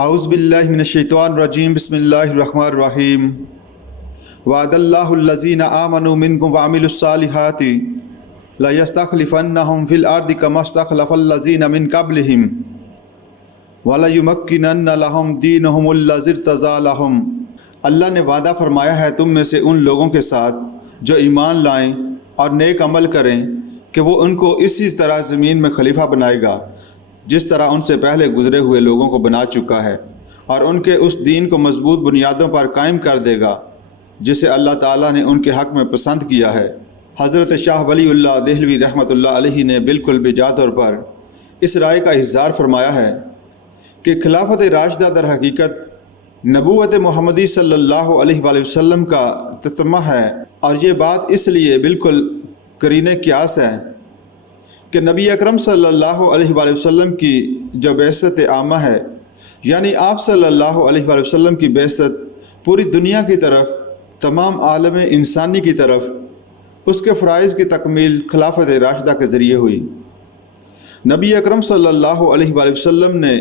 اعوذ باللہ من الشیطان الرجیم بسم اللہ الرحمن الرحیم وعد اللہ الذین آمنوا منکم وعملوا الصالحات لیستخلفنہم فی الارض کما استخلف الذین من قبلہم ولیمکنن لہم دینہم الذی ارتضی لہم۔ اللہ نے وعدہ فرمایا ہے تم میں سے ان لوگوں کے ساتھ جو ایمان لائیں اور نیک عمل کریں کہ وہ ان کو اسی طرح زمین میں خلیفہ بنائے گا جس طرح ان سے پہلے گزرے ہوئے لوگوں کو بنا چکا ہے، اور ان کے اس دین کو مضبوط بنیادوں پر قائم کر دے گا جسے اللہ تعالیٰ نے ان کے حق میں پسند کیا ہے۔ حضرت شاہ ولی اللہ دہلوی رحمۃ اللہ علیہ نے بالکل بجا طور پر اس رائے کا اظہار فرمایا ہے کہ خلافت راشدہ در حقیقت نبوت محمدی صلی اللہ علیہ وآلہ وسلم کا تتمہ ہے، اور یہ بات اس لیے بالکل قرین قیاس ہے کہ نبی اکرم صلی اللہ علیہ وآلہ وسلم کی جو بعثت عامہ ہے، یعنی آپ صلی اللہ علیہ وآلہ وسلم کی بعثت پوری دنیا کی طرف، تمام عالم انسانی کی طرف، اس کے فرائض کی تکمیل خلافت راشدہ کے ذریعے ہوئی۔ نبی اکرم صلی اللہ علیہ وآلہ وسلم نے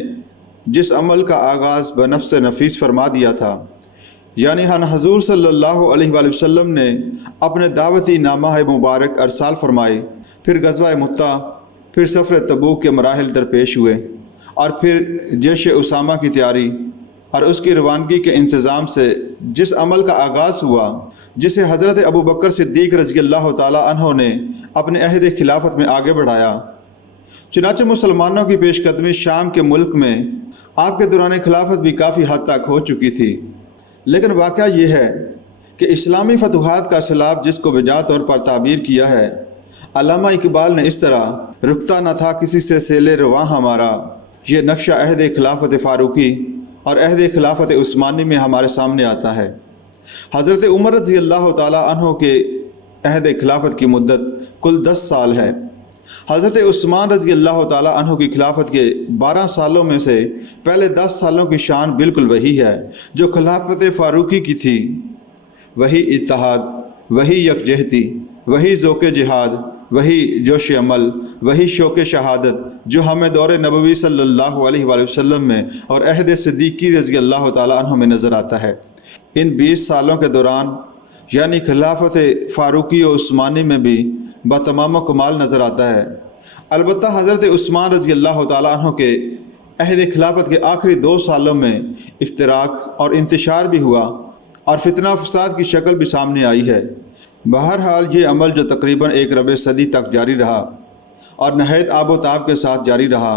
جس عمل کا آغاز بنفس نفیس فرما دیا تھا، یعنی حضور صلی اللہ علیہ وآلہ وسلم نے اپنے دعوتی نامہ مبارک ارسال فرمائے، پھر غزوہ مؤتہ، پھر سفر تبوک کے مراحل درپیش ہوئے، اور پھر جیش اسامہ کی تیاری اور اس کی روانگی کے انتظام سے جس عمل کا آغاز ہوا، جسے حضرت ابو بکر صدیق رضی اللہ تعالیٰ عنہ نے اپنے عہد خلافت میں آگے بڑھایا۔ چنانچہ مسلمانوں کی پیش قدمی شام کے ملک میں آپ کے دوران خلافت بھی کافی حد تک ہو چکی تھی، لیکن واقعہ یہ ہے کہ اسلامی فتوحات کا سیلاب جس کو بجا طور پر تعبیر کیا ہے، علامہ اقبال نے اس طرح رکتا نہ تھا کسی سے سیل رواں ہمارا، یہ نقشہ عہد خلافت فاروقی اور عہد خلافت عثمانی میں ہمارے سامنے آتا ہے۔ حضرت عمر رضی اللہ تعالیٰ عنہ کے عہد خلافت کی مدت کل 10 سال ہے۔ حضرت عثمان رضی اللہ تعالیٰ عنہ کی خلافت کے 12 سالوں میں سے پہلے 10 سالوں کی شان بالکل وہی ہے جو خلافت فاروقی کی تھی، وہی اتحاد، وہی یکجہتی، وہی ذوق جہاد، وہی جوش عمل، وہی شوق شہادت جو ہمیں دور نبوی صلی اللہ علیہ وآلہ وسلم میں اور عہد صدیقی رضی اللہ تعالیٰ عنہ میں نظر آتا ہے۔ ان 20 سالوں کے دوران یعنی خلافت فاروقی و عثمانی میں بھی بتمام و کمال نظر آتا ہے۔ البتہ حضرت عثمان رضی اللہ تعالیٰ عنہ کے عہد خلافت کے آخری 2 سالوں میں افتراق اور انتشار بھی ہوا اور فتنہ فساد کی شکل بھی سامنے آئی ہے۔ بہرحال یہ عمل جو تقریباً 1 ربع صدی تک جاری رہا اور نہایت آب و تاب کے ساتھ جاری رہا،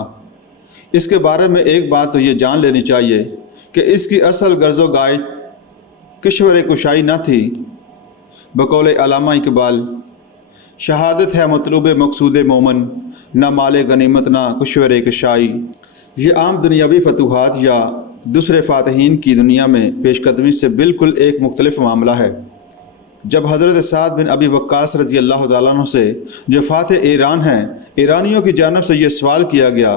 اس کے بارے میں ایک بات تو یہ جان لینی چاہیے کہ اس کی اصل غرض و غایت کشور کشائی نہ تھی۔ بقول علامہ اقبال، شہادت ہے مطلوب مقصود مومن، نہ مال غنیمت نہ کشور کشائی۔ یہ عام دنیاوی فتوحات یا دوسرے فاتحین کی دنیا میں پیش قدمی سے بالکل ایک مختلف معاملہ ہے۔ جب حضرت سعد بن ابی وقاص رضی اللہ تعالیٰ عنہ سے جو فاتح ایران ہیں، ایرانیوں کی جانب سے یہ سوال کیا گیا،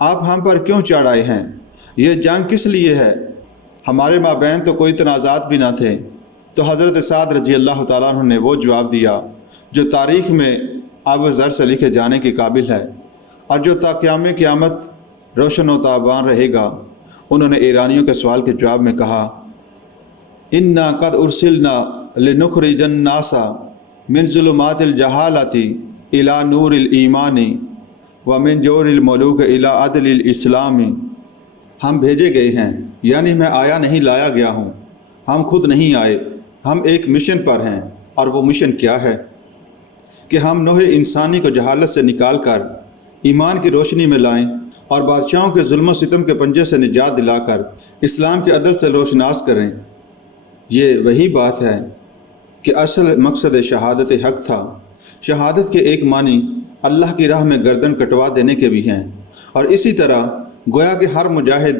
آپ ہم پر کیوں چڑھ آئے ہیں؟ یہ جنگ کس لیے ہے؟ ہمارے مابین تو کوئی تنازعات بھی نہ تھے۔ تو حضرت سعد رضی اللہ تعالیٰ عنہ نے وہ جواب دیا جو تاریخ میں آب زر سے لکھے جانے کے قابل ہے اور جو تا قیام قیامت روشن و تابان رہے گا۔ انہوں نے ایرانیوں کے سوال کے جواب میں کہا، اِنَّا قَدْ أُرْسِلْنَا لِنُخْرِجَ النَّاسَ مِنْ ظُلُمَاتِ الْجَهَالَةِ إِلَى نُورِ الْإِيمَانِ وَمِنْ جَوْرِ الْمُلُوكِ إِلَى عَدْلِ الْإِسْلَامِ۔ ہم بھیجے گئے ہیں، یعنی میں آیا نہیں لایا گیا ہوں، ہم خود نہیں آئے، ہم ایک مشن پر ہیں، اور وہ مشن کیا ہے کہ ہم نوح انسانی کو جہالت سے نکال کر ایمان کی روشنی میں لائیں اور بادشاہوں کے ظلم و ستم کے پنجے سے نجات دلا کر اسلام کے عدل سے روشناس کریں۔ یہ وہی بات ہے کہ اصل مقصد شہادت حق تھا۔ شہادت کے ایک معنی اللہ کی راہ میں گردن کٹوا دینے کے بھی ہیں، اور اسی طرح گویا کہ ہر مجاہد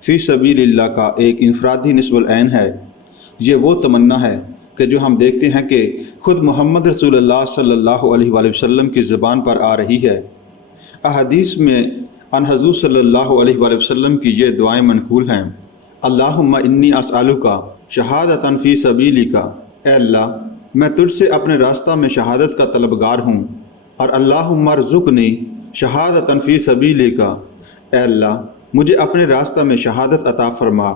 فی سبیل اللہ کا ایک انفرادی نصب العین ہے۔ یہ وہ تمنا ہے کہ جو ہم دیکھتے ہیں کہ خود محمد رسول اللہ صلی اللہ علیہ وآلہ وسلم کی زبان پر آ رہی ہے۔ احادیث میں ان حضور صلی اللہ علیہ وآلہ وسلم کی یہ دعائیں منقول ہیں، اللہم انی اسألک شہادۃ فی سبیلک، اے اللہ میں تجھ سے اپنے راستہ میں شہادت کا طلبگار ہوں، اور اللہم ارزقنی شہادۃ فی سبیلک، اے اللہ مجھے اپنے راستہ میں شہادت عطا فرما۔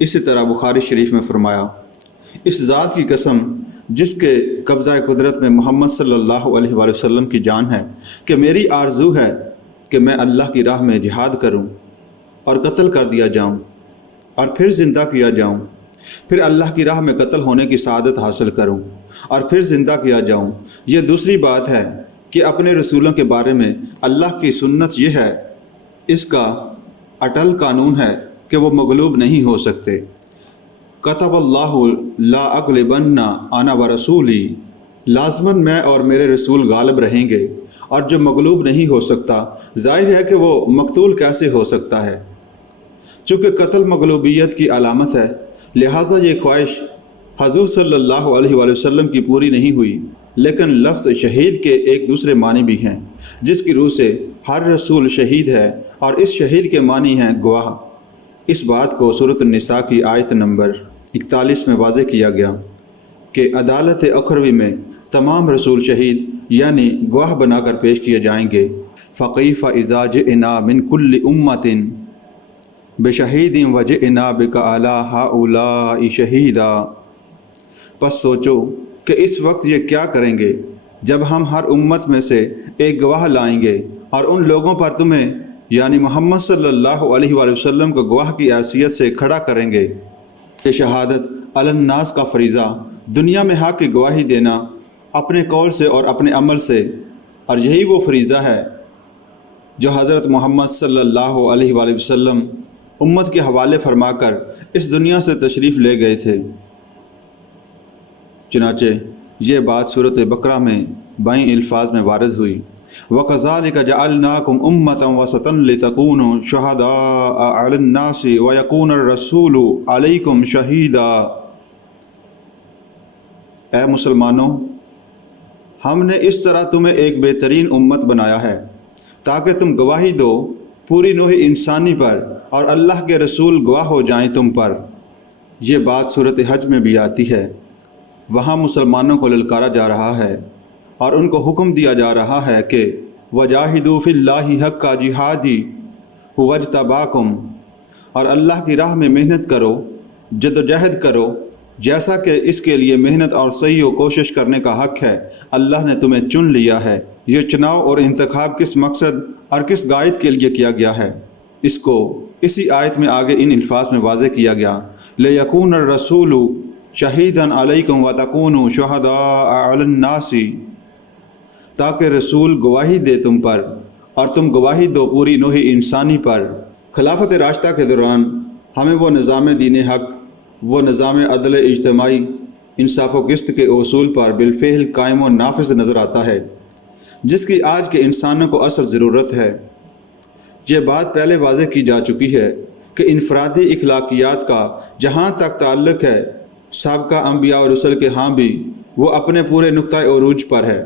اسی طرح بخاری شریف میں فرمایا، اس ذات کی قسم جس کے قبضہ قدرت میں محمد صلی اللہ علیہ وآلہ وسلم کی جان ہے، کہ میری آرزو ہے کہ میں اللہ کی راہ میں جہاد کروں اور قتل کر دیا جاؤں اور پھر زندہ کیا جاؤں، پھر اللہ کی راہ میں قتل ہونے کی سعادت حاصل کروں اور پھر زندہ کیا جاؤں۔ یہ دوسری بات ہے کہ اپنے رسولوں کے بارے میں اللہ کی سنت یہ ہے، اس کا اٹل قانون ہے کہ وہ مغلوب نہیں ہو سکتے۔ کتب اللہ لا اغلبن انا ورسولی، لازماً میں اور میرے رسول غالب رہیں گے، اور جو مغلوب نہیں ہو سکتا، ظاہر ہے کہ وہ مقتول کیسے ہو سکتا ہے؟ چونکہ قتل مغلوبیت کی علامت ہے، لہٰذا یہ خواہش حضور صلی اللہ علیہ وآلہ وسلم کی پوری نہیں ہوئی۔ لیکن لفظ شہید کے ایک دوسرے معنی بھی ہیں، جس کی روح سے ہر رسول شہید ہے، اور اس شہید کے معنی ہیں گواہ۔ اس بات کو سورۃ النساء کی آیت نمبر 41 میں واضح کیا گیا کہ عدالت اخروی میں تمام رسول شہید یعنی گواہ بنا کر پیش کیے جائیں گے۔ فَكَيْفَ إِذَا جِئْنَا مِنْ كُلِّ أُمَّةٍ بِشَهِيدٍ وَجِئْنَا بِكَ عَلَىٰ هَٰؤُلَاءِ شَهِيدًا، پس سوچو کہ اس وقت یہ کیا کریں گے جب ہم ہر امت میں سے ایک گواہ لائیں گے اور ان لوگوں پر تمہیں یعنی محمد صلی اللہ علیہ وآلہ وسلم کو گواہ کی حیثیت سے کھڑا کریں گے۔ کہ شہادت علی الناس کا فریضہ دنیا میں حق کی گواہی دینا اپنے قول سے اور اپنے عمل سے، اور یہی وہ فریضہ ہے جو حضرت محمد صلی اللہ علیہ وآلہ وسلم امت کے حوالے فرما کر اس دنیا سے تشریف لے گئے تھے۔ چنانچہ یہ بات سورۃ بقرہ میں بائیں الفاظ میں وارد ہوئی، وَكَذَلِكَ جَعَلْنَاكُمْ أُمَّةً وَسَطًا لِتَكُونُوا شُهَدَاءَ عَلَى النَّاسِ وَيَكُونَ الرَّسُولُ عَلَيْكُمْ شَهِيدًا۔ اے مسلمانوں، ہم نے اس طرح تمہیں ایک بہترین امت بنایا ہے تاکہ تم گواہی دو پوری نوع انسانی پر، اور اللہ کے رسول گواہ ہو جائیں تم پر۔ یہ بات سورۃ حج میں بھی آتی ہے۔ وہاں مسلمانوں کو للکارا جا رہا ہے اور ان کو حکم دیا جا رہا ہے کہ وَجَاهِدُوا فِي اللَّهِ حَقَّ جِهَادِهِ هُوَ اجْتَبَاكُمْ، اور اللہ کی راہ میں محنت کرو، جدوجہد کرو، جیسا کہ اس کے لیے محنت اور سعی و کوشش کرنے کا حق ہے، اللہ نے تمہیں چن لیا ہے۔ یہ چناؤ اور انتخاب کس مقصد اور کس غائد کے لیے کیا گیا ہے، اس کو اسی آیت میں آگے ان الفاظ میں واضح کیا گیا، لِيَكُونَ الرَّسُولُ شَهِيدًا عَلَيْكُمْ وَتَكُونُوا شُهَدَاءَ عَلَى النَّاسِ، تاکہ رسول گواہی دے تم پر اور تم گواہی دو پوری نوع انسانی پر۔ خلافت راشدہ کے دوران ہمیں وہ نظام دین حق، وہ نظام عدل اجتماعی، انصاف و قسط کے اصول پر بالفعل قائم و نافذ نظر آتا ہے، جس کی آج کے انسانوں کو اصل ضرورت ہے۔ یہ بات پہلے واضح کی جا چکی ہے کہ انفرادی اخلاقیات کا جہاں تک تعلق ہے، سابقہ انبیاء اور رسل کے ہاں بھی وہ اپنے پورے نقطۂ عروج پر ہے،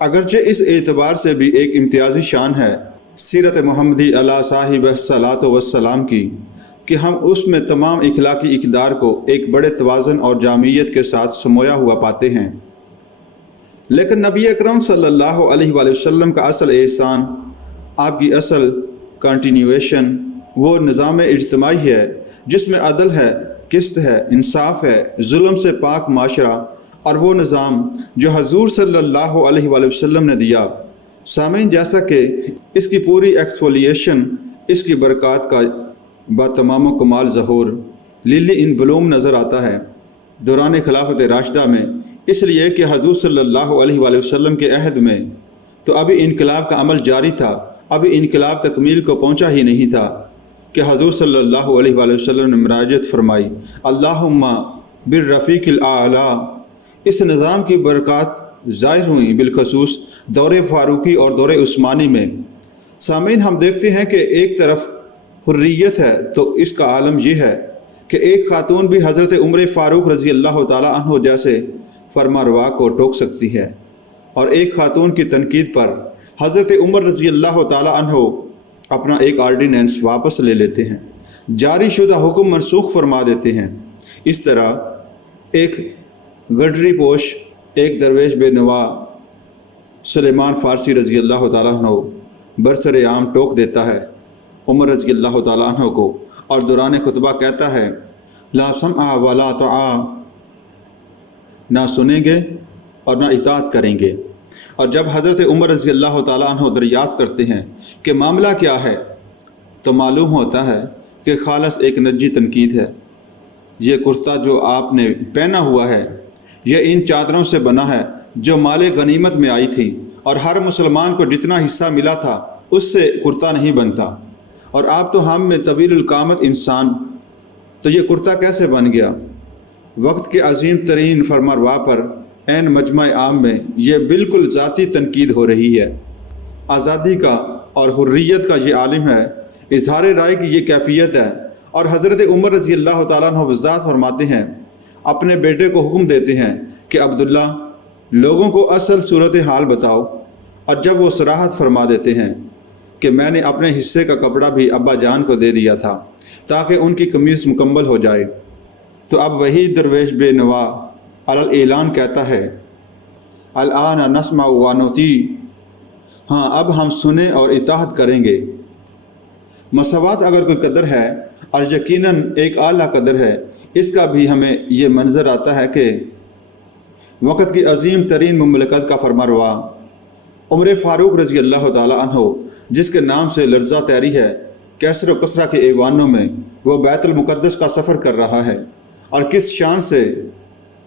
اگرچہ اس اعتبار سے بھی ایک امتیازی شان ہے سیرت محمدی علیہ صاحب الصلاۃ والسلام کی کہ ہم اس میں تمام اخلاقی اقدار کو ایک بڑے توازن اور جامعیت کے ساتھ سمویا ہوا پاتے ہیں۔ لیکن نبی اکرم صلی اللہ علیہ وآلہ وسلم کا اصل احسان، آپ کی اصل کنٹینیویشن وہ نظام اجتماعی ہے جس میں عدل ہے، قسط ہے، انصاف ہے، ظلم سے پاک معاشرہ، اور وہ نظام جو حضور صلی اللہ علیہ وآلہ وسلم نے دیا۔ سامعین، جیسا کہ اس کی پوری ایکسفولیشن، اس کی برکات کا بتمام و کمال ظہور لیلی ان بلوم نظر آتا ہے دوران خلافت راشدہ میں، اس لیے کہ حضور صلی اللہ علیہ وآلہ وسلم کے عہد میں تو ابھی انقلاب کا عمل جاری تھا، ابھی انقلاب تکمیل کو پہنچا ہی نہیں تھا کہ حضور صلی اللہ علیہ وآلہ وسلم نے مراجعت فرمائی، اللہم بالرفیق الاعلیٰ۔ اس نظام کی برکات ظاہر ہوئیں بالخصوص دور فاروقی اور دور عثمانی میں۔ سامعین، ہم دیکھتے ہیں کہ ایک طرف حریت ہے تو اس کا عالم یہ ہے کہ ایک خاتون بھی حضرت عمر فاروق رضی اللہ تعالیٰ عنہ جیسے فرما روا کو ٹوک سکتی ہے، اور ایک خاتون کی تنقید پر حضرت عمر رضی اللہ تعالیٰ عنہ اپنا ایک آرڈیننس واپس لے لیتے ہیں، جاری شدہ حکم منسوخ فرما دیتے ہیں۔ اس طرح ایک گڈری پوش، ایک درویش بے نوا سلیمان فارسی رضی اللہ تعالیٰ عنہ برسر عام ٹوک دیتا ہے، عمر رضی اللہ تعالیٰ عنہ کو اور دوران خطبہ کہتا ہے لا سمع ولا طاعہ، نہ سنیں گے اور نہ اطاعت کریں گے۔ اور جب حضرت عمر رضی اللہ تعالیٰ عنہ دریافت کرتے ہیں کہ معاملہ کیا ہے تو معلوم ہوتا ہے کہ خالص ایک نجی تنقید ہے۔ یہ کرتا جو آپ نے پہنا ہوا ہے یہ ان چادروں سے بنا ہے جو مال غنیمت میں آئی تھی، اور ہر مسلمان کو جتنا حصہ ملا تھا اس سے کرتا نہیں بنتا، اور آپ تو ہم میں طویل القامت انسان، تو یہ کرتا کیسے بن گیا؟ وقت کے عظیم ترین فرمانروا پر عین مجمع عام میں یہ بالکل ذاتی تنقید ہو رہی ہے۔ آزادی کا اور حریت کا یہ عالم ہے، اظہار رائے کی یہ کیفیت ہے، اور حضرت عمر رضی اللہ تعالیٰ عنہ وضاحت فرماتے ہیں، اپنے بیٹے کو حکم دیتے ہیں کہ عبداللہ لوگوں کو اصل صورتحال بتاؤ، اور جب وہ صراحت فرما دیتے ہیں کہ میں نے اپنے حصے کا کپڑا بھی ابا جان کو دے دیا تھا تاکہ ان کی قمیص مکمل ہو جائے، تو اب وہی درویش بے نوا علی اعلان کہتا ہے الآن نسمع و نطیع، ہاں اب ہم سنیں اور اطاعت کریں گے۔ مساوات اگر کوئی قدر ہے، اور یقیناً ایک اعلیٰ قدر ہے، اس کا بھی ہمیں یہ منظر آتا ہے کہ وقت کی عظیم ترین مملکت کا فرمانروا عمر فاروق رضی اللہ تعالیٰ عنہ، جس کے نام سے لرزہ طیری ہے، کیسر و کسرا کے ایوانوں میں وہ بیت المقدس کا سفر کر رہا ہے، اور کس شان سے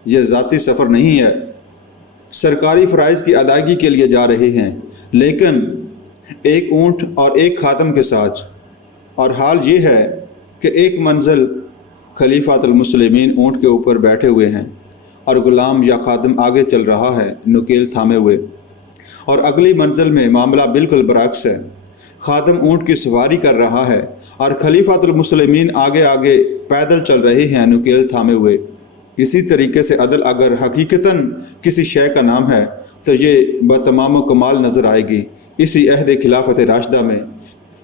یہ ذاتی سفر نہیں ہے، سرکاری فرائض کی ادائیگی کے لیے جا رہے ہیں، لیکن ایک اونٹ اور ایک خاتم کے ساتھ، اور حال یہ ہے کہ ایک منزل خلیفۃ المسلمین اونٹ کے اوپر بیٹھے ہوئے ہیں اور غلام یا خادم آگے چل رہا ہے نکیل تھامے ہوئے، اور اگلی منزل میں معاملہ بالکل برعکس ہے، خادم اونٹ کی سواری کر رہا ہے اور خلیفۃ المسلمین آگے آگے پیدل چل رہے ہیں نکیل تھامے ہوئے۔ اسی طریقے سے عدل اگر حقیقتاً کسی شے کا نام ہے تو یہ بتمام و کمال نظر آئے گی اسی عہد خلافت راشدہ میں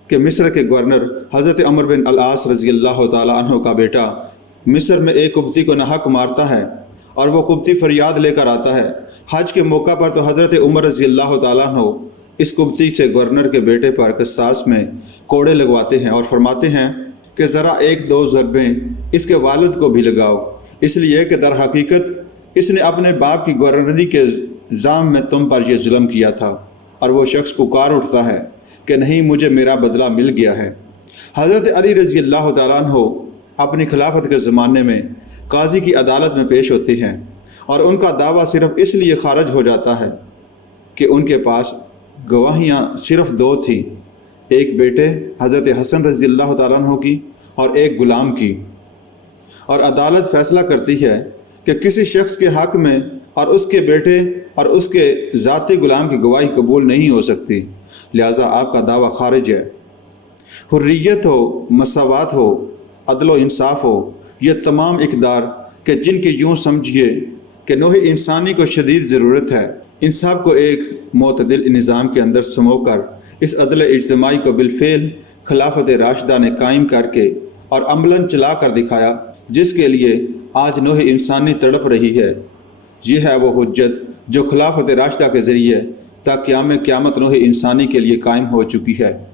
کہ مصر کے گورنر حضرت عمر بن العاص رضی اللہ تعالیٰ عنہ کا بیٹا مصر میں ایک قبطی کو ناحق مارتا ہے، اور وہ قبطی فریاد لے کر آتا ہے۔ حج کے موقع پر تو حضرت عمر رضی اللہ تعالیٰ عنہ اس قبطی سے گورنر کے بیٹے پر قصاص میں کوڑے لگواتے ہیں اور فرماتے ہیں کہ ذرا ایک دو ضربیں اس کے والد کو بھی لگاؤ، اس لیے کہ در حقیقت اس نے اپنے باپ کی گورنری کے زام میں تم پر یہ ظلم کیا تھا۔ اور وہ شخص پکار اٹھتا ہے کہ نہیں، مجھے میرا بدلہ مل گیا ہے۔ حضرت علی رضی اللہ تعالیٰ عنہ اپنی خلافت کے زمانے میں قاضی کی عدالت میں پیش ہوتے ہیں، اور ان کا دعویٰ صرف اس لیے خارج ہو جاتا ہے کہ ان کے پاس گواہیاں صرف دو تھیں، ایک بیٹے حضرت حسن رضی اللہ تعالیٰ عنہ کی اور ایک غلام کی، اور عدالت فیصلہ کرتی ہے کہ کسی شخص کے حق میں اور اس کے بیٹے اور اس کے ذاتی غلام کی گواہی قبول نہیں ہو سکتی، لہٰذا آپ کا دعویٰ خارج ہے۔ حریت ہو، مساوات ہو، عدل و انصاف ہو، یہ تمام اقدار کہ جن کی یوں سمجھیے کہ نوع انسانی کو شدید ضرورت ہے، ان سب کو ایک معتدل نظام کے اندر سمو کر اس عدل اجتماعی کو بالفعل خلافت راشدہ نے قائم کر کے اور عملاً چلا کر دکھایا، جس کے لیے آج نوع انسانی تڑپ رہی ہے۔ یہ ہے وہ حجت جو خلافت راشدہ کے ذریعے تا قیام قیامت نوع انسانی کے لیے قائم ہو چکی ہے۔